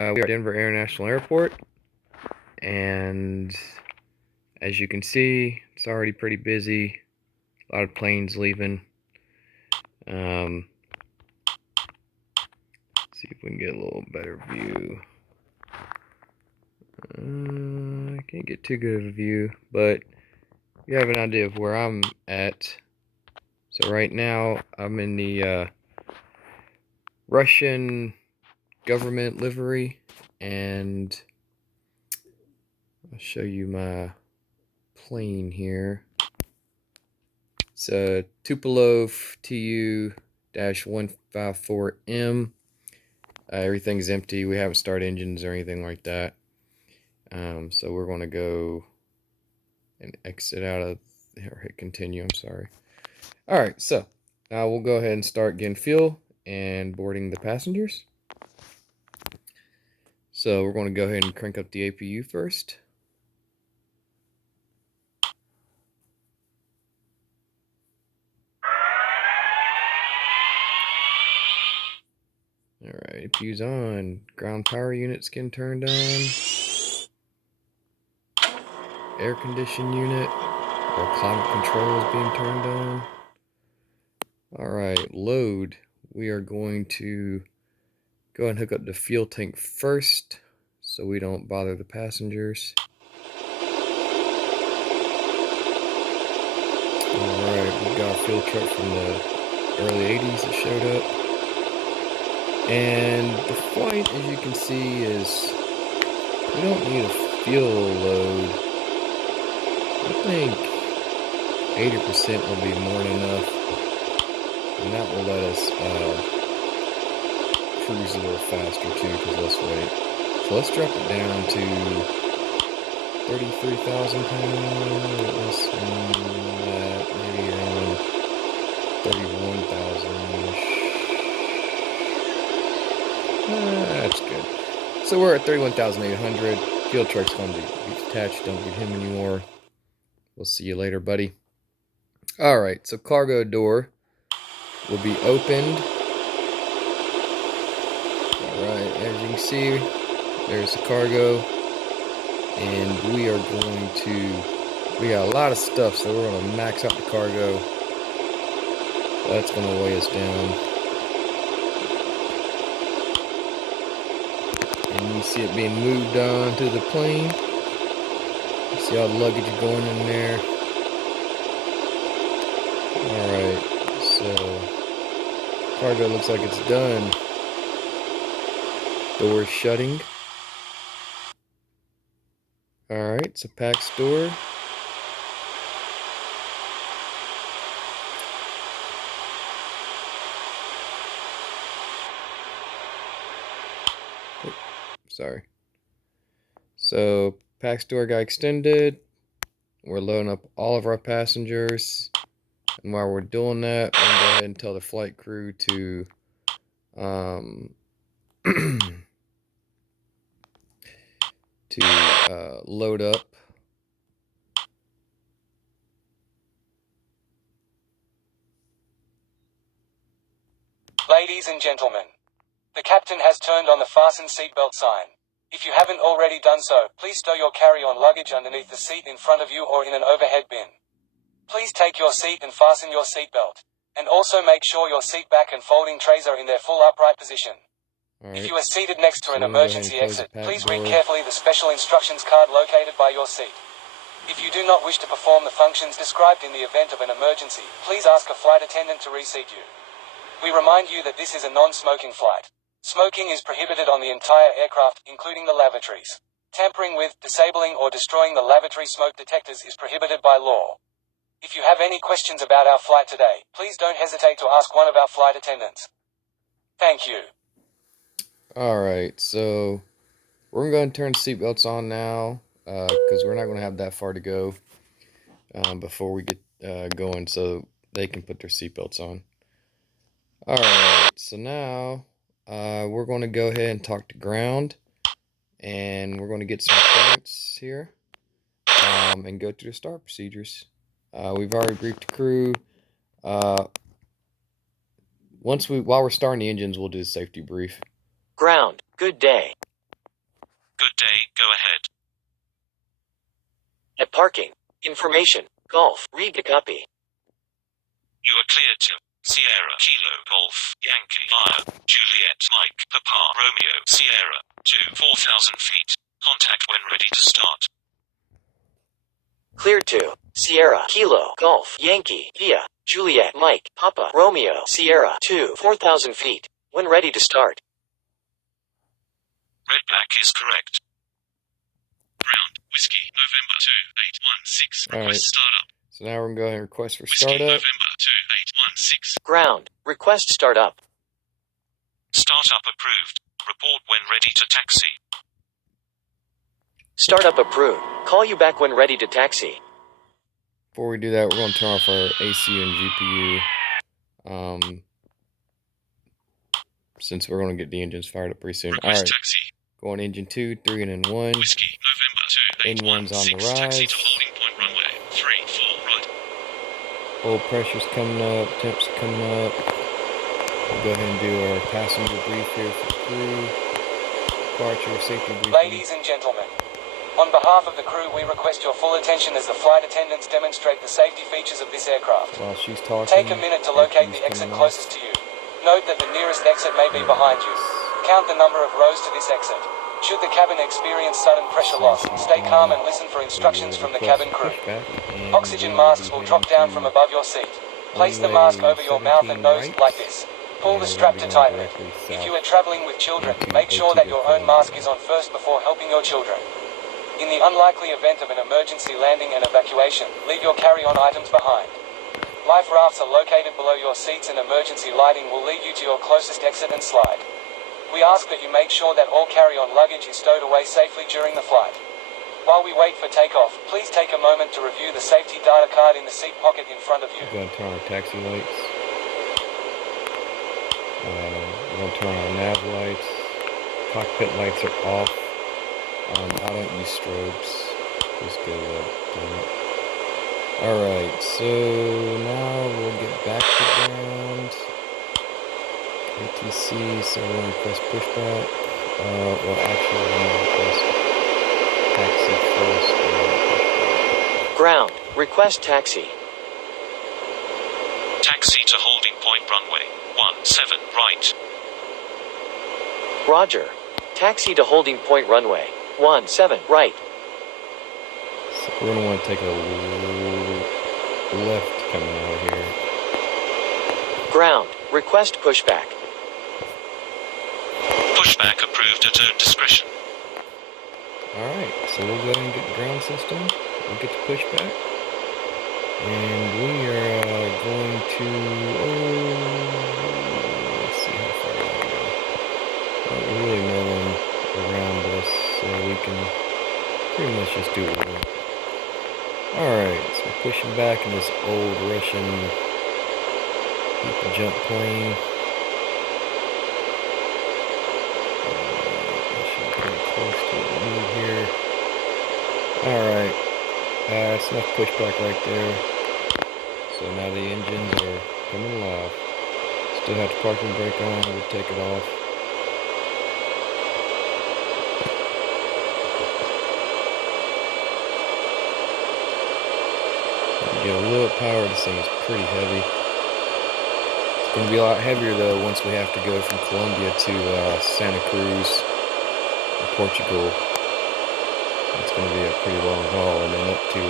We are at Denver International Airport, and as you can see, it's already pretty busy. A lot of planes leaving. Let's see if we can get a little better view. I can't get too good of a view, but you have an idea of where I'm at. So right now, I'm in the Russian government livery, and I'll show you my plane here. It's a Tupolev Tu-154M. Everything's empty. We haven't started engines or anything like that. So we're going to go and exit out of, or hit continue, I'm sorry. Alright, so now we'll go ahead and start getting fuel and boarding the passengers. So we're going to go ahead and crank up the APU first. Alright, APU's on. Ground power units getting turned on. Air condition unit or climate control is being turned on. Alright, load. We are going to go ahead and hook up the fuel tank first so we don't bother the passengers. Alright, we got a fuel truck from the early 80s that showed up. And the flight, as you can see, is we don't need a fuel load. I think 80% will be more than enough, and that will let us cruise a little faster too, because less weight. So let's drop it down to 33,000 pounds, less than that, maybe around 31,000-ish. That's good. So we're at 31,800. Fuel truck's going to be detached. Don't need him anymore. We'll see you later, buddy. Alright, so cargo door will be opened. Alright, as you can see, there's the cargo. And we are going to, we got a lot of stuff, so we're going to max out the cargo. That's going to weigh us down. And you see it being moved on to the plane. You see all the luggage going in there. Alright, so cargo looks like it's done. Doors shutting. Alright, so pack store. Oh, sorry. So pack store got extended. We're loading up all of our passengers. And while we're doing that, we're going to go ahead and tell the flight crew to load up. Ladies and gentlemen, the captain has turned on the fasten seatbelt sign. If you haven't already done so, please stow your carry-on luggage underneath the seat in front of you or in an overhead bin. Please take your seat and fasten your seatbelt. And also make sure your seat back and folding trays are in their full upright position. Right. If you are seated next to an emergency exit, please read door. carefully the special instructions card located by your seat. If you do not wish to perform the functions described in the event of an emergency, please ask a flight attendant to reseat you. We remind you that this is a non-smoking flight. Smoking is prohibited on the entire aircraft, including the lavatories. Tampering with, disabling or destroying the lavatory smoke detectors is prohibited by law. If you have any questions about our flight today, please don't hesitate to ask one of our flight attendants. Thank you. Alright, so we're going to turn seatbelts on now, because we're not going to have that far to go before we get going, so they can put their seatbelts on. Alright, so now we're going to go ahead and talk to ground, and we're going to get some clearance here and go through the start procedures. We've already briefed the crew. While we're starting the engines, we'll do the safety brief. Ground, good day. Good day, go ahead. At parking. Information. Golf. Read the copy. You are clear to Sierra, Kilo, Golf, Yankee, Fire, Juliet, Mike, Papa, Romeo, Sierra, 4,000 feet. Contact when ready to start. Cleared to Sierra, Kilo, Golf, Yankee, Via, Juliet, Mike, Papa, Romeo, Sierra, 4,000 feet. When ready to start. Red black is correct. Brown, Whiskey, November 2816. All right. Request startup. So now we're gonna go ahead and request for Whiskey, startup. November 2816. Ground. Request startup. Startup approved. Report when ready to taxi. Startup approved. Call you back when ready to taxi. Before we do that, we're gonna turn off our AC and GPU. Since we're gonna get the engines fired up pretty soon. Request All right. taxi. Going engine 2, 3, and then 1. Whiskey, November 1's on the 2816. Taxi to rise. holding point runway. 3, 4, right. Oil pressure's coming up, temps coming up. We'll go ahead and do our passenger brief here for crew. Departure, safety briefing. Ladies and gentlemen, on behalf of the crew, we request your full attention as the flight attendants demonstrate the safety features of this aircraft. While she's talking, Take a minute to locate the APU's exit coming closest to you. Note that the nearest exit may be behind you. Count the number of rows to this exit. Should the cabin experience sudden pressure loss, stay calm and listen for instructions from the cabin crew. Oxygen masks will drop down from above your seat. Place the mask over your mouth and nose like this. Pull the strap to tighten it. If you are traveling with children, make sure that your own mask is on first before helping your children. In the unlikely event of an emergency landing and evacuation, leave your carry-on items behind. Life rafts are located below your seats and emergency lighting will lead you to your closest exit and slide. We ask that you make sure that all carry-on luggage is stowed away safely during the flight. While we wait for takeoff, please take a moment to review the safety data card in the seat pocket in front of you. We're going to turn on our taxi lights. We're going to turn on our nav lights. Cockpit lights are off. I don't use strobes. Just go up. Alright, so now we'll get back to ground. ATC, so we're going to request pushback. Well, actually, we're going to request taxi first. Ground. Request taxi. Taxi to holding point runway. 17 right. Roger. Taxi to holding point runway. 17 right. So we're going to want to take a left coming out of here. Ground. Request pushback. Pushback approved at own discretion. Alright, so we'll go ahead and get the ground system. We'll get the pushback. And we are going to... let's see how far we can go. Not really no one around us, so we can pretty much just do what we want. Alright, so we're pushing back in this old Russian people jump plane. Close to what we need here. Alright. It's enough pushback right there. So now the engines are coming alive. Still have the parking brake on. We'll take it off. Get a little power. This thing is pretty heavy. It's going to be a lot heavier though once we have to go from Colombia to Santa Cruz, Portugal. It's going to be a pretty long haul, and then up to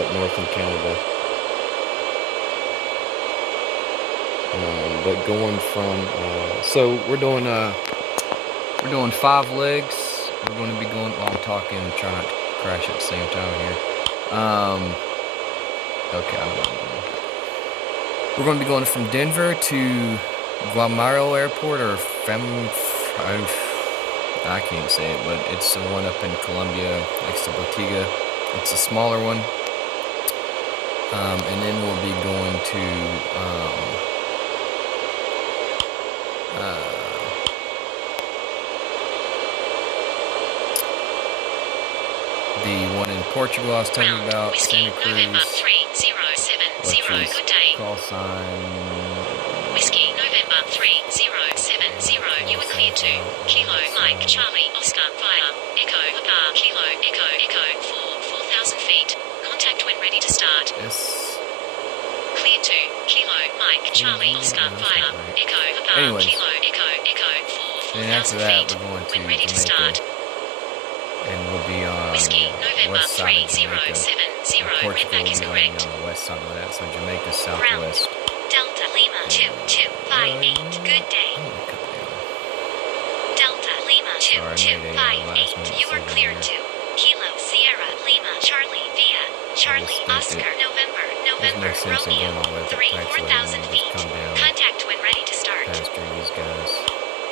up north in Canada. But going from so we're doing 5 legs. We're going to be going. Well, I'm talking, trying not to crash at the same time here. Okay, I don't know. We're going to be going from Denver to Guatemala Airport, or I can't say it, but it's the one up in Colombia next to Botiga. It's a smaller one. And then we'll be going to the one in Portugal I was telling you about, Santa Cruz, which is call sign Whiskey November 3070. You are clear to Kilo Mike Charlie Oscar via Echo Papa Kilo Echo 4,000 feet. Contact when ready to start. Yes. Clear to Kilo Mike Charlie Oscar via Echo Papa Anyways. Kilo Echo 4,000 Then after that, feet. we're going to When ready to Jamaica. start. And we'll be on Whiskey the November west side of Jamaica. 3070. And Portugal Redback will is be landing correct. on the west side of that, so Jamaica's Ground. southwest. Delta Lima 2258. Good day. I'm gonna cut down. Delta Lima Sorry, I made a, last 2258. minute You are decision cleared here. to Kilo Sierra Lima Charlie via Charlie think Oscar that November there's no sense in Romeo going all the way up that 3 taxiway 4,000 and feet. just come down Contact when ready to start. past through these guys.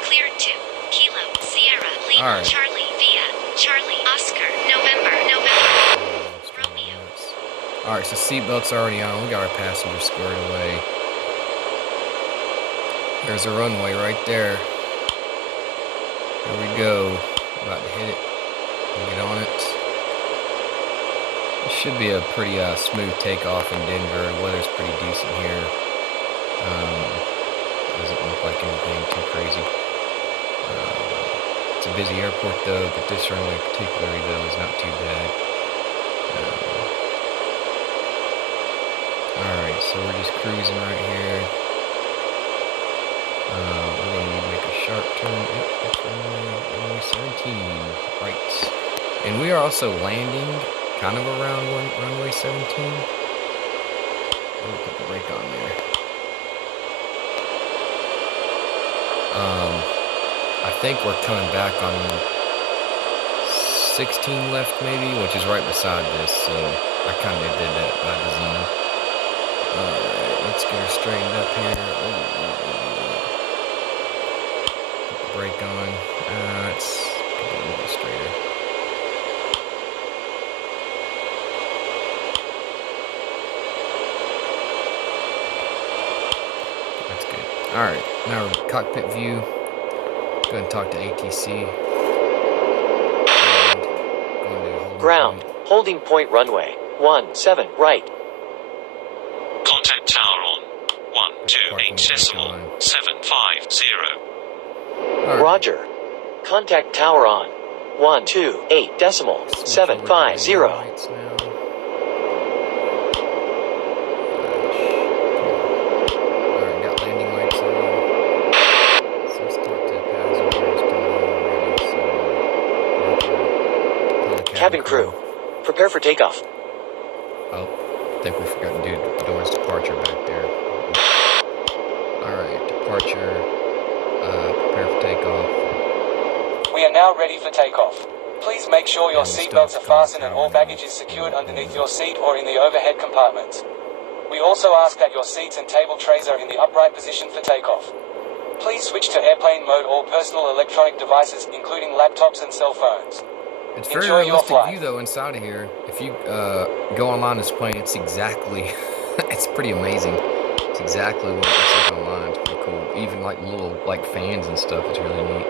Cleared to Kilo Sierra Lima Alright. Charlie via Charlie Oscar November Romeo. Alright, so seatbelts are already on. We got our passengers squared away. There's a runway right there. Here we go. About to hit it. Get on it. It should be a pretty smooth takeoff in Denver. The weather's pretty decent here. Doesn't look like anything too crazy. It's a busy airport though, but this runway particularly though is not too bad. Alright, so we're just cruising right here. We're going to make a sharp turn. Yep, that's runway 17. Right. And we are also landing kind of around runway 17. We'll put the brake on there. I think we're coming back on 16 left maybe, which is right beside this, so I kind of did that by design. Alright, let's get her straightened up here. Put the brake on. Let's get a little straighter. That's good. Alright, now we're cockpit view. Go ahead and talk to ATC. And going to holding Ground. point. Holding point runway. 17 right. Contact tower on. 128 decimal 750. Alright. Roger. Contact tower on. 128 decimal Switch over to 750. landing lights now. Alright, got landing lights on. So let's talk to passengers coming in already. So, Cabin crew. Prepare for takeoff. Oh, I think we forgot to do the doors departure back there. Alright, departure. Prepare for takeoff. We are now ready for takeoff. Please make sure your And we seatbelts start are fastened the and all tower baggage now. is secured underneath your seat or in the overhead compartments. We also ask that your seats and table trays are in the upright position for takeoff. Please switch to airplane mode all personal electronic devices, including laptops and cell phones. It's very Enjoy your realistic flight. view though inside of here. If you go online this plane, it's exactly, it's pretty amazing. It's exactly what it looks like online. It's pretty cool. Even like little like fans and stuff. It's really neat.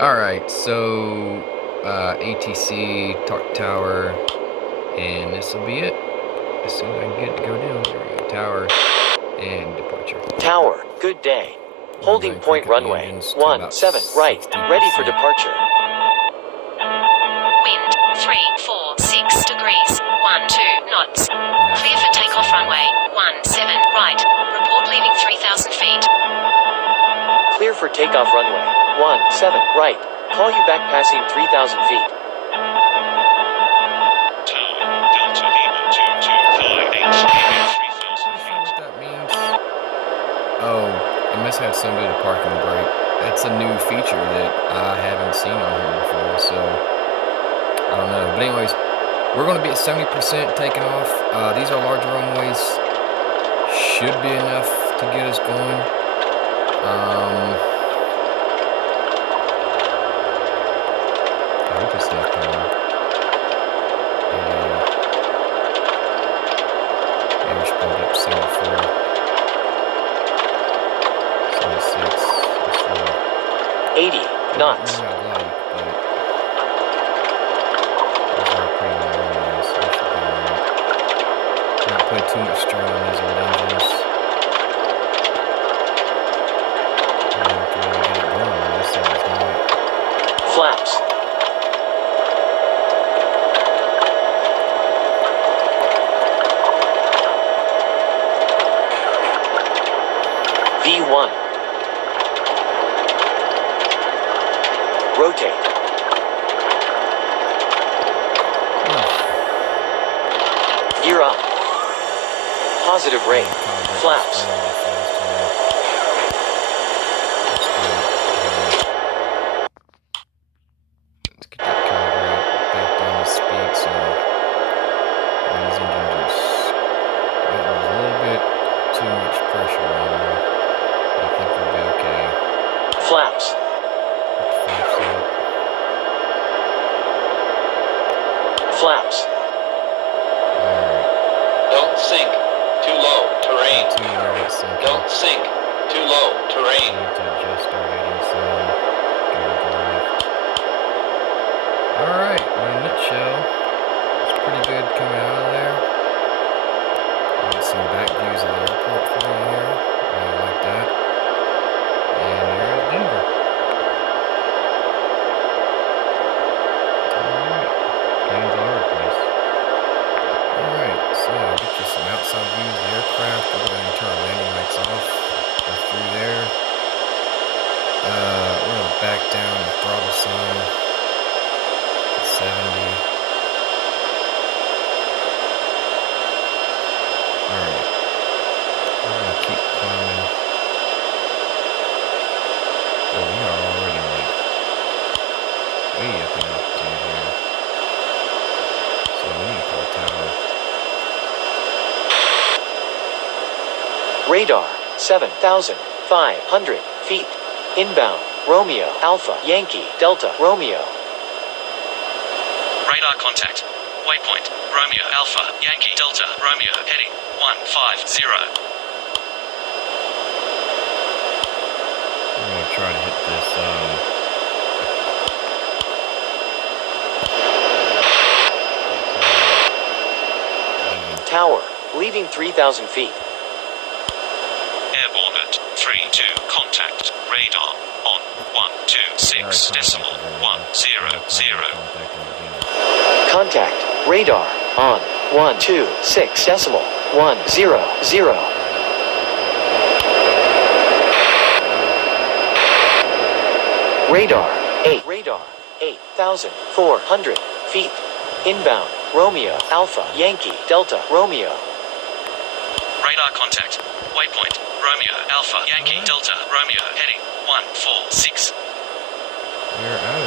All right, so ATC Talk Tower, and this will be it. As soon as I can get it to go down, there we go. Tower and departure. Tower. Good day. Holding Going to point crank up the runway. engines to about 17 right. 60%. Ready for departure. Wind 346 degrees 12 knots. Clear for takeoff runway 17 right. Report leaving 3,000 feet. Clear for takeoff runway. 17 right. Call you back passing 3,000 feet. Tower. Delta Lima 2258. 3,000 Not sure feet. what that means. Oh, it must have something to do with the parking brake. That's a new feature that I haven't seen on here before, so I don't know. But anyways, we're going to be at 70% taking off. These are larger runways. Should be enough to get us going. I hope it's enough power. And we're supposed up 74. 76. 80 knots. Not like, but those are pretty long runways, so we should be alright. Not putting too much strain on these old engines. We have to really get it going, man. This thing is not. Flaps. rotate. Gear up. Positive rate. Flaps. Let's get that carburetor back down to speed so these engines just there's a little bit too much pressure on there. I think we'll be okay. Flaps. Put the flaps up. Flaps. Alright. Don't sink. Too low. Terrain. Too low at sinking. Don't sink. Too low. We Terrain. need to adjust our heading some. Go to the left. Alright, in a nutshell, it's pretty good coming out of there. Got some back views of the airport for you here. I like that. And there's Denver. Alright, Gaines all over the place. Alright, so I'll get you some outside views of the aircraft. We'll go ahead and turn our landing lights off. Go through there. We're going to back down the throttle some to 70. Alright. We're going to keep climbing. Oh, we are already like way up in altitude here. So we need to call tower. Radar. 7,500 feet. Inbound. Romeo. Alpha. Yankee. Delta. Romeo. Radar contact. Waypoint. Romeo Alpha Yankee Delta Romeo heading 150. We're going to try to hit this, Tower. Leaving 3,000 feet. Airborne at 32. Contact. Radar on 126 decimal 100. Contact. Radar. On. 126 decimal 100. Radar. 8. Radar. 8,400 feet. Inbound. Romeo. Alpha. Yankee. Delta. Romeo. Radar contact. Waypoint. Romeo Alpha Yankee Delta Romeo heading 146. we're out